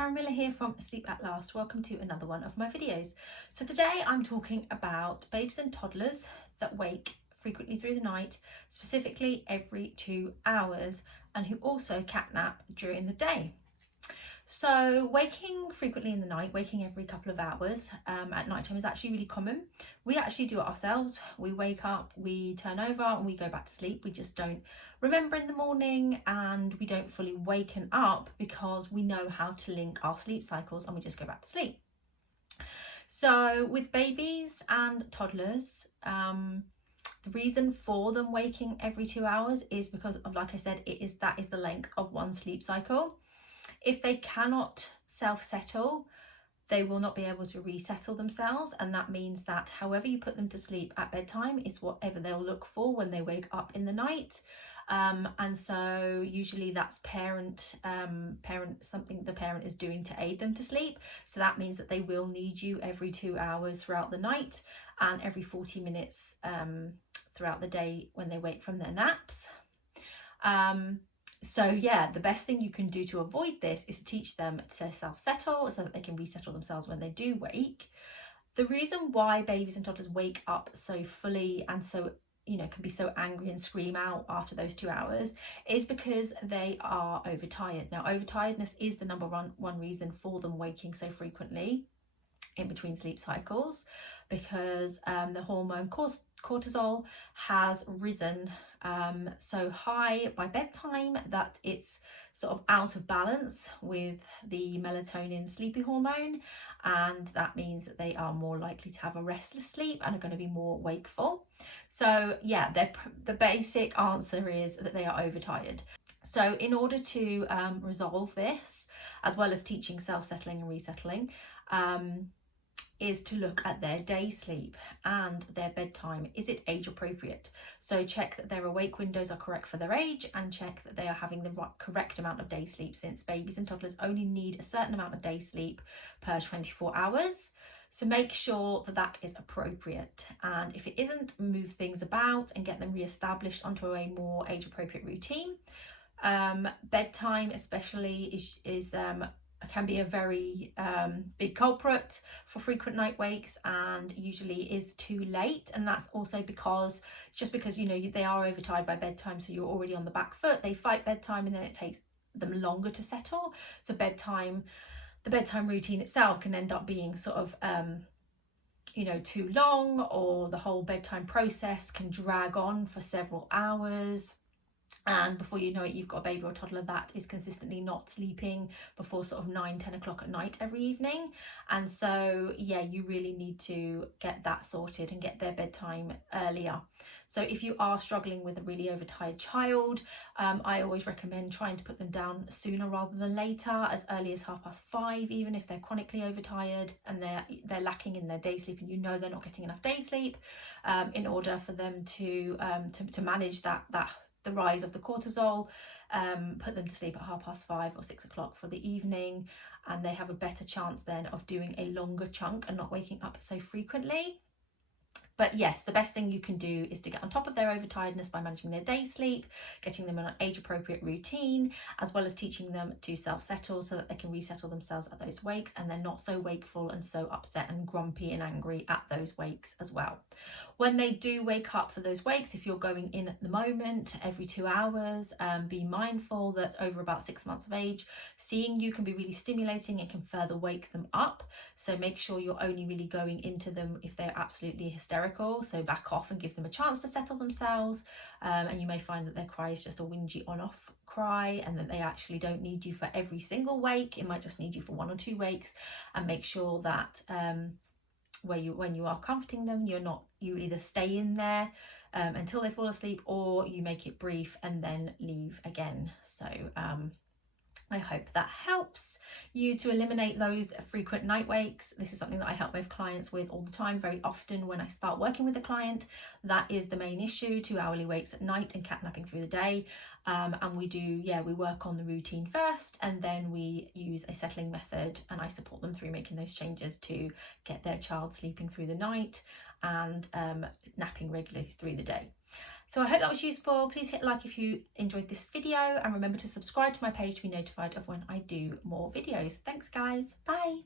Karen Miller here from Sleep at Last. Welcome to another one of my videos. So today I'm talking about babies and toddlers that wake frequently through the night, specifically every 2 hours, and who also catnap during the day. So waking frequently in the night, waking every couple of hours at night time is actually really common. We actually do it ourselves. We wake up, we turn over and we go back to sleep. We just don't remember in the morning and we don't fully waken up because we know how to link our sleep cycles and we just go back to sleep. So with babies and toddlers, the reason for them waking every 2 hours is because of, like I said, that is the length of one sleep cycle. If they cannot self-settle, they will not be able to resettle themselves, and that means that however you put them to sleep at bedtime is whatever they'll look for when they wake up in the night. And so usually that's something the parent is doing to aid them to sleep. So that means that they will need you every 2 hours throughout the night and every 40 minutes throughout the day when they wake from their naps. So yeah, the best thing you can do to avoid this is to teach them to self-settle so that they can resettle themselves when they do wake. The reason why babies and toddlers wake up so fully and so, can be so angry and scream out after those 2 hours is because they are overtired. Now, overtiredness is the number one reason for them waking so frequently in between sleep cycles, because the hormone cortisol has risen so high by bedtime that it's sort of out of balance with the melatonin sleepy hormone, and that means that they are more likely to have a restless sleep and are going to be more wakeful. So yeah, the basic answer is that they are overtired. So in order to resolve this, as well as teaching self-settling and resettling, is to look at their day sleep and their bedtime. Is it age appropriate? So check that their awake windows are correct for their age, and check that they are having the correct amount of day sleep, since babies and toddlers only need a certain amount of day sleep per 24 hours. So make sure that that is appropriate, and if it isn't, move things about and get them re-established onto a more age appropriate routine. Bedtime especially can be a very big culprit for frequent night wakes, and usually is too late. And that's also because they are overtired by bedtime, so you're already on the back foot. They fight bedtime and then it takes them longer to settle. So the bedtime routine itself can end up being sort of too long, or the whole bedtime process can drag on for several hours. And before you know it, you've got a baby or toddler that is consistently not sleeping before sort of 9-10 o'clock at night every evening. And so yeah, you really need to get that sorted and get their bedtime earlier. So if you are struggling with a really overtired child, I always recommend trying to put them down sooner rather than later, as early as 5:30, even if they're chronically overtired and they're lacking in their day sleep and they're not getting enough day sleep, in order for them to manage the rise of the cortisol. Put them to sleep at 5:30 or 6 o'clock for the evening, and they have a better chance then of doing a longer chunk and not waking up so frequently. But yes, the best thing you can do is to get on top of their overtiredness by managing their day sleep, getting them on an age-appropriate routine, as well as teaching them to self-settle so that they can resettle themselves at those wakes and they're not so wakeful and so upset and grumpy and angry at those wakes as well. When they do wake up for those wakes, if you're going in at the moment every 2 hours, be mindful that over about 6 months of age, seeing you can be really stimulating and can further wake them up. So make sure you're only really going into them if they're absolutely hysterical. So back off and give them a chance to settle themselves. And you may find that their cry is just a whingy on-off cry, and that they actually don't need you for every single wake. It might just need you for 1 or 2 wakes. And make sure that when you are comforting them, you either stay in there until they fall asleep, or you make it brief and then leave again. So I hope that helps you to eliminate those frequent night wakes. This is something that I help with clients with all the time. Very often when I start working with a client, that is the main issue: 2 hourly wakes at night and catnapping through the day. And we work on the routine first, and then we use a settling method, and I support them through making those changes to get their child sleeping through the night and napping regularly through the day. So I hope that was useful. Please hit like if you enjoyed this video, and remember to subscribe to my page to be notified of when I do more videos. Thanks guys, bye.